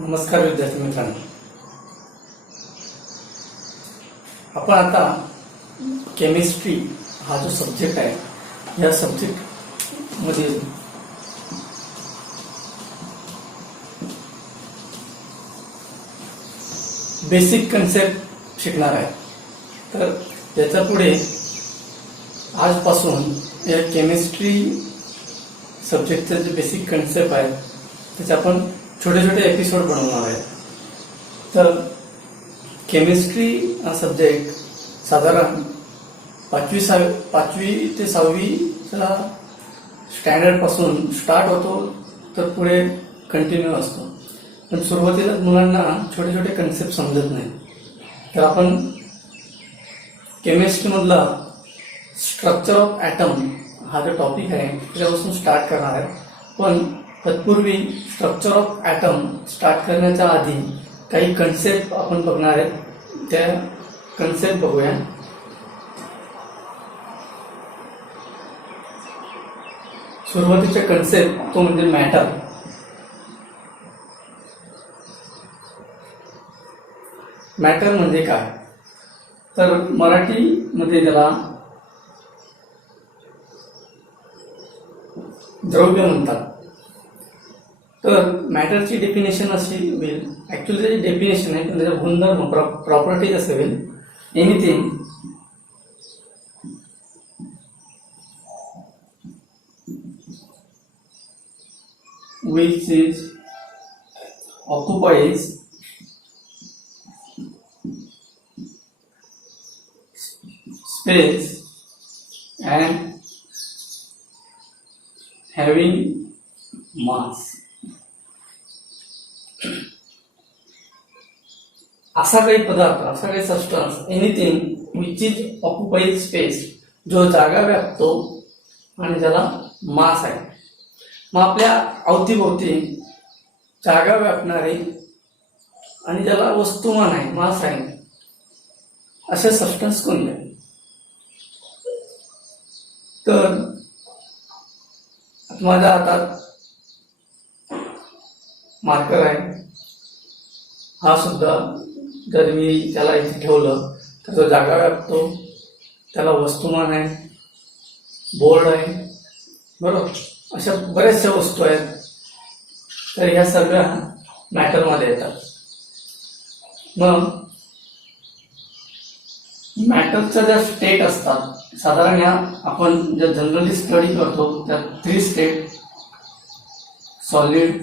नमस्कार विद्यार्थी मित्रांनो, आपण आता केमिस्ट्री हा जो सब्जेक्ट आहे या सब्जेक्ट मध्ये बेसिक कन्सेप्ट शिकणार आहे. तर त्याच्या पुढे आजपासून या केमिस्ट्री सब्जेक्टचे जे बेसिक कन्सेप्ट आहे त्याचे आपण छोटे छोटे एपिसोड बनवणार आहे. तर केमिस्ट्री हा सब्जेक्ट साधारण 5वी ते 6वीच्या स्टँडर्ड पासून स्टार्ट होतो तर पुढे कंटिन्यू असतो. पण सुरुवातीला मुलांना छोटे छोटे कन्सेप्ट समजत नाही. तर आपण केमिस्ट्रीमधला स्ट्रक्चर ऑफ ॲटम हा जो टॉपिक आहे त्याच्यापासून स्टार्ट करणार आहे. पण तत्पूर्वी स्ट्रक्चर ऑफ ॲटम स्टार्ट करण्याच्या आधी काही कन्सेप्ट आपण बघणार आहेत. त्या कन्सेप्ट बघूया. सुरुवातीचा कन्सेप्ट तो म्हणजे मॅटर. मॅटर म्हणजे काय, तर मराठीमध्ये त्याला द्रव्य म्हणतात. तर मॅटरची डेफिनेशन अशी होईल, ऍक्च्युअली त्याची डेफिनेशन आहे पण त्याचा गुणधर्म प्रॉपर्टीज असे होईल, anything which is occupies space and having mass. असा काही पदार्थ, असा काही substance, anything which is occupied space, जो जागा व्यापतो आणि ज्याला मास आहे. मग आपल्या अवतीभोवती जागा व्यापणारे आणि ज्याला वस्तुमान आहे, मास आहे, असे सबस्टन्स कोणते. तर माझ्या हातात मार्कर आहे. हा सुद्धा जर मी त्याला इथे ठेवलं तर तो जागा व्यापतो, त्याला वस्तुमान आहे, बोर्ड आहे, बरोबर. अशा बऱ्याचशा वस्तू आहेत. तर ह्या सगळ्या मॅटरमध्ये येतात. मग मॅटरच्या ज्या स्टेट असतात, साधारण या आपण ज्या जनरली स्टडी करतो त्या 3 state, solid,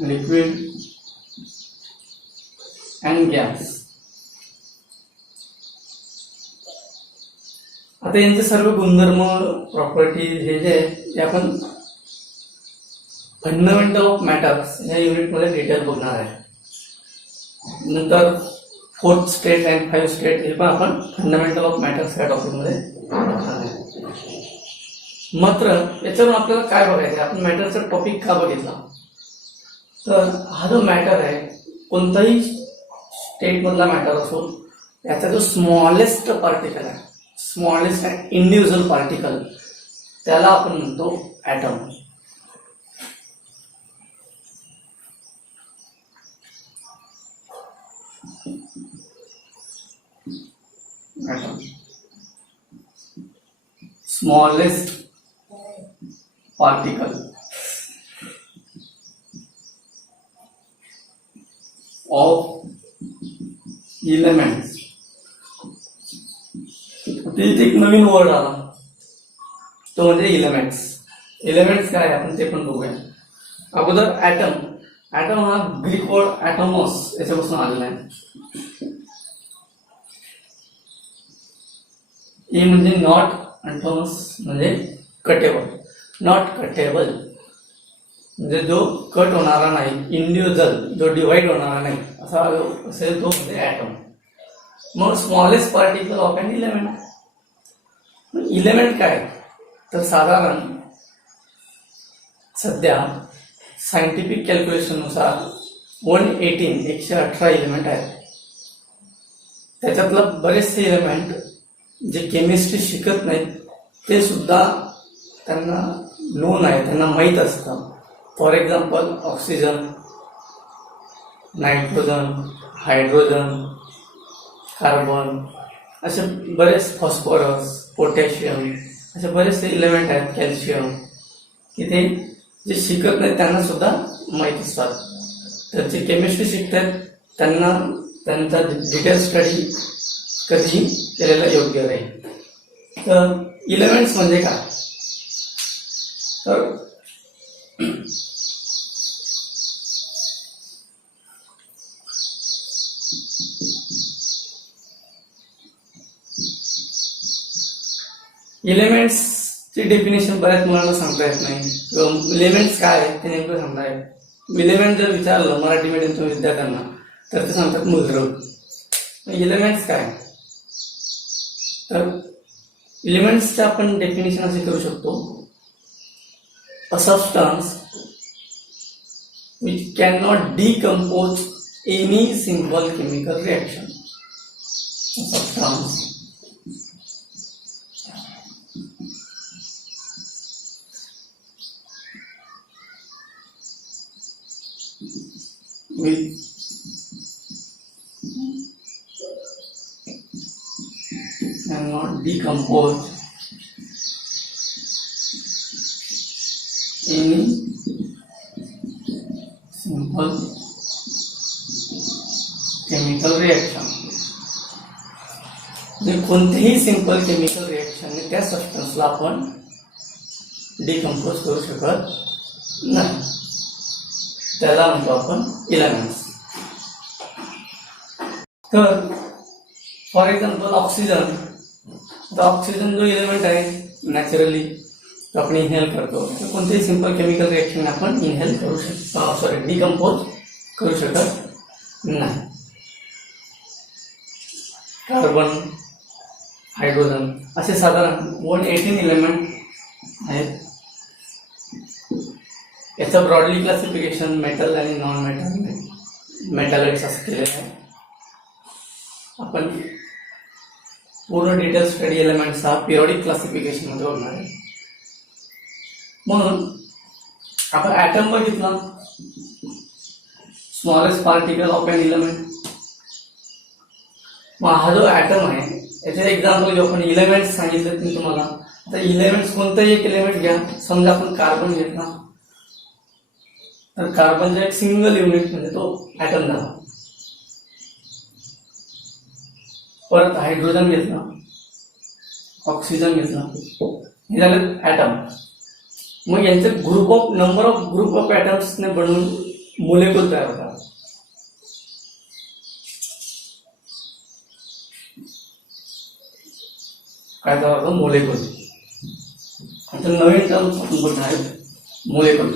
liquid and gas. आता यांचे सर्व गुणधर्म, प्रॉपर्टी हे जे आहे ते आपण फंडामेंटल ऑफ मॅटर्स या युनिटमध्ये डिटेल बघणार आहे. नंतर 4th स्टेट अँड 5 स्टेट हे पण आपण फंडामेंटल ऑफ मॅटर्स या टॉपिकमध्ये बघणार आहे. मात्र याच्यावरून आपल्याला काय बघायचं, आपण मॅटरचा टॉपिक का बघितला, तर हा जो मॅटर आहे कोणताही स्टेटमधला मॅटर असो, याचा जो स्मॉलेस्ट पार्टिकल आहे, स्मॉलेस्ट इंडिव्हिज्युअल पार्टिकल, त्याला आपण म्हणतो atom. Atom smallest particle of elements. तिथे एक नवीन वर्ड आला, तो म्हणजे एलिमेंट्स. एलिमेंट्स काय आपण ते पण बघूया. अगोदर ॲटम. ॲटम हा ग्रीक वर्ड ॲटॉमॉस याच्यापासून आलेला आहे. ए म्हणजे नॉट, ॲटॉमॉस म्हणजे कटेबल. नॉट कटेबल म्हणजे जो कट होणारा नाही, इंडिव्हिज्युअल जो डिवाइड होणारा नाही, असा असेल तो म्हणजे ॲटम. मग smallest particle of an element. Element काय, तर साधारण सध्या सायंटिफिक कॅल्क्युलेशननुसार 118 इलेमेंट आहेत. त्याच्यातलं बरेचसे इलेमेंट जे केमिस्ट्री शिकत नाहीत ते सुद्धा त्यांना नोन आहे, त्यांना माहीत असतं. For example oxygen, nitrogen, hydrogen, carbon, असे बरेच फॉस्फरस, पोटॅशियम, असे बरेचसे इलेमेंट आहेत, कॅल्शियम, की ते जे शिकत नाहीत त्यांना सुद्धा माहीत असतात. तर जे केमिस्ट्री शिकतात त्यांना त्यांचा डिटेल स्टडी कधी केलेला योग्य राहील. तर इलेमेंट्स म्हणजे काय? तर इलेमेंट्सची डेफिनेशन बऱ्याच मुलांना सांगता येत नाही. इलेमेंट्स काय आहेत ते नेमकं सांगता येत. इलेमेंट जर विचारलं मराठी मीडियमच्या विद्यार्थ्यांना तर ते सांगतात मूलद्रव्य. इलेमेंट्स काय? तर इलेमेंट्सचं आपण डेफिनेशन असे करू शकतो, अ substance which cannot decompose any simple chemical reaction. A substance which cannot decompose any simple chemical reaction. कोणतेही सिंपल केमिकल रिएक्शन त्या सबस्टन्सला आपण डिकम्पोज करू शकत नाही, त्याला म्हणतो आपण इलेमेंट्स. तर फॉर एक्झाम्पल ऑक्सिजन. तर ऑक्सिजन जो इलेमेंट आहे नॅचरली आपण इनहेल करतो, तर कोणतेही सिंपल केमिकल रिएक्शन आपण इनहेल करू शकतो, डिकम्पोज करू शकत नाही. कार्बन, हायड्रोजन असे साधारण 118 इलेमेंट आहेत. याचं ब्रॉडली क्लासिफिकेशन मेटल आणि नॉन मेटल मेटॅलिक्स असं केलेलं आहे. आपण पूर्ण डिटेल स्टडी एलिमेंट्स हा पिरियडिक क्लासिफिकेशन मध्ये होणार आहे. म्हणून आपण ॲटम बघितला, smallest particle of an element. मग हा जो ॲटम आहे याचे एक्झाम्पल घेऊ आपण. इलेमेंट्स सांगितले मी तुम्हाला. आता इलेमेंट्स कोणताही एक इलेमेंट घ्या. समजा आपण कार्बन घेतला तर कार्बनचा एक सिंगल युनिट म्हणजे तो ॲटम झाला. परत हायड्रोजन घेतला, ऑक्सिजन घेतला, हे झालं ॲटम. मग यांचे नंबर ऑफ ग्रुप ऑफ ॲटम्सने बनवून मोलेक्युल तयार होतात. काय तयार होतं? मोलेक्युल. आता नवीन टर्म आपण बोलणार आहे मोलेक्युल.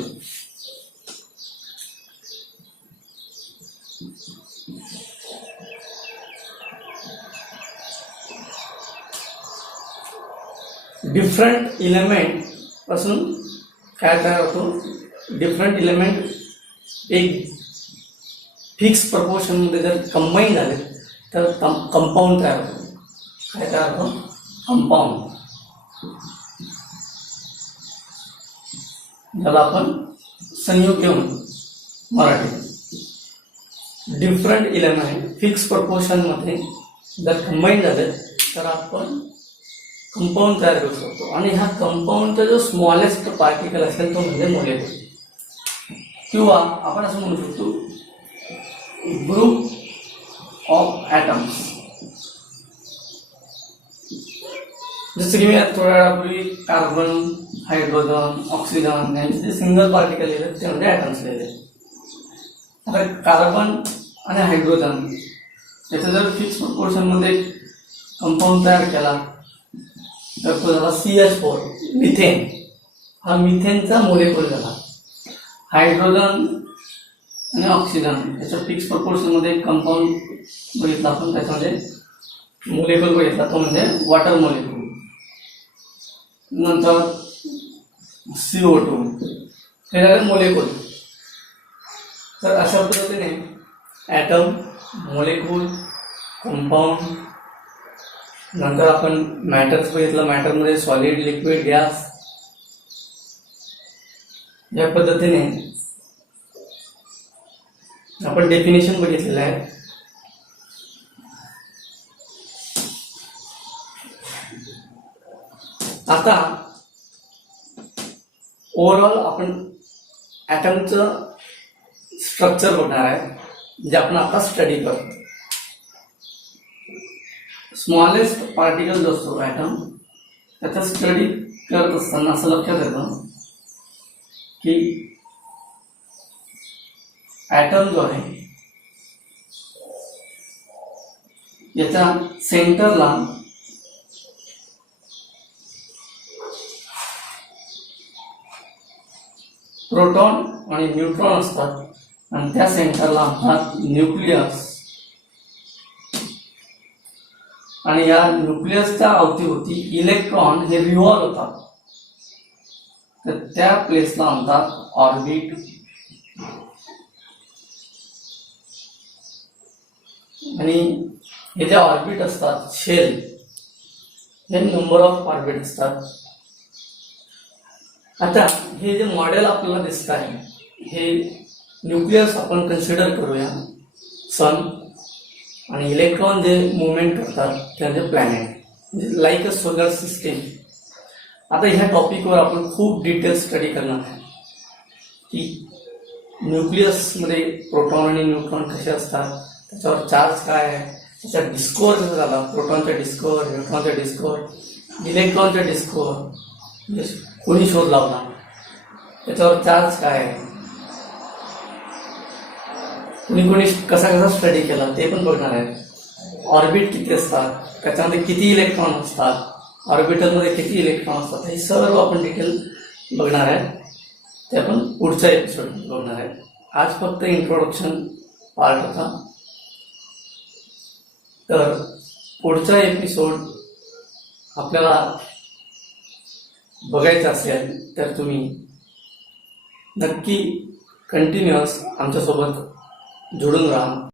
डिफरंट इलेमेंट पासून काय तयार होतो? डिफरंट इलेमेंट एक फिक्स प्रपोर्शन मध्ये जर कंबाईन झाले तर कंपाऊंड तयार होतो. काय तयार होतो? कंपाऊंड. ज्याला आपण संयुगे म्हणतो Marathi. Different element fix proportion मध्ये जर कंबाईन झाले तर आपण कंपाऊंड तयार करू शकतो. आणि ह्या कंपाऊंडचा जो स्मॉलेस्ट पार्टिकल असेल तो म्हणजे मोलेक्युल, किंवा आपण असं म्हणू शकतो ग्रुप ऑफ ॲटम्स. जसं की मी थोड्या वेळापूर्वी कार्बन, हायड्रोजन, ऑक्सिजन यांचे जे सिंगल पार्टिकल लिहिले ते म्हणजे ॲटम्स लिहिले. आता कार्बन आणि हायड्रोजन याचा जर फिक्स प्रपोर्शनमध्ये कंपाऊंड तयार केला तर तो झाला CH4, मिथेन. हा मिथेनचा मोलेक्युल झाला. हायड्रोजन आणि ऑक्सिजन याच्या फिक्स प्रपोर्शनमध्ये कंपाऊंड बघितला आपण, त्याच्यामध्ये मोलेक्युल बघितला तो म्हणजे वॉटर मोलेक्युल. नंतर CO2 हे झाले मोलेक्युल. तर अशा पद्धतीने ॲटम, मोलेक्युल, कंपाऊंड, नंतर आपण मॅटर्स बघितलं. मॅटरमध्ये सॉलिड, लिक्विड, गॅस, या पद्धतीने आपण डेफिनेशन बघितलेलं आहे. आता ओव्हरऑल आपण ॲटमचं स्ट्रक्चर बघणार आहे जे आपण आता स्टडी करतो. स्मॉलेस्ट पार्टिकल जो असतो ॲटम त्याचा स्टडी करत असताना असं लक्षात येतं की ॲटम जो आहे याच्या सेंटरला प्रोटॉन आणि न्यूट्रॉन असतात आणि त्या सेंटरला असतात न्यूक्लियस आणि या न्यूक्लियसच्या अवतीभोवती इलेक्ट्रॉन हे रिव्हॉल्व होतात. तर त्या प्लेसला म्हणतात ऑर्बिट. आणि हे जे ऑर्बिट असतात शेल हे नंबर ऑफ ऑर्बिट असतात. आता हे जे मॉडेल आपल्याला दिसत आहे हे न्यूक्लियस आपण कन्सिडर करूया सन आणि इलेक्ट्रॉन जे मुवमेंट करतात त्याचे planet like a solar system. आता ह्या टॉपिकवर आपण खूप डिटेल स्टडी करणार आहे की न्यूक्लियसमध्ये प्रोटॉन आणि न्यूट्रॉन कसे असतात, त्याच्यावर चार्ज काय आहे, त्याचा डिस्कोअर जसा झाला प्रोटॉनचा डिस्कोअर, न्यूट्रॉनचा डिस्कोअर, इलेक्ट्रॉनचा डिस्कोअर कोणी शोध लावला, त्याच्यावर चार्ज काय आहे, कोणी कसा कसा स्टडी केला ते पण बघणार आहे. ऑर्बिट किती असतात, त्याच्यामध्ये किती इलेक्ट्रॉन असतात, ऑर्बिटलमध्ये किती इलेक्ट्रॉन असतात, हे सर्व आपण डिटेल बघणार आहे. ते आपण पुढच्या एपिसोड बघणार आहे. आज फक्त इंट्रोडक्शन पार्ट होता. तर पुढचा एपिसोड आपल्याला बघायचा असेल तर तुम्ही नक्की कंटिन्युअस आमच्यासोबत जोडून राहा.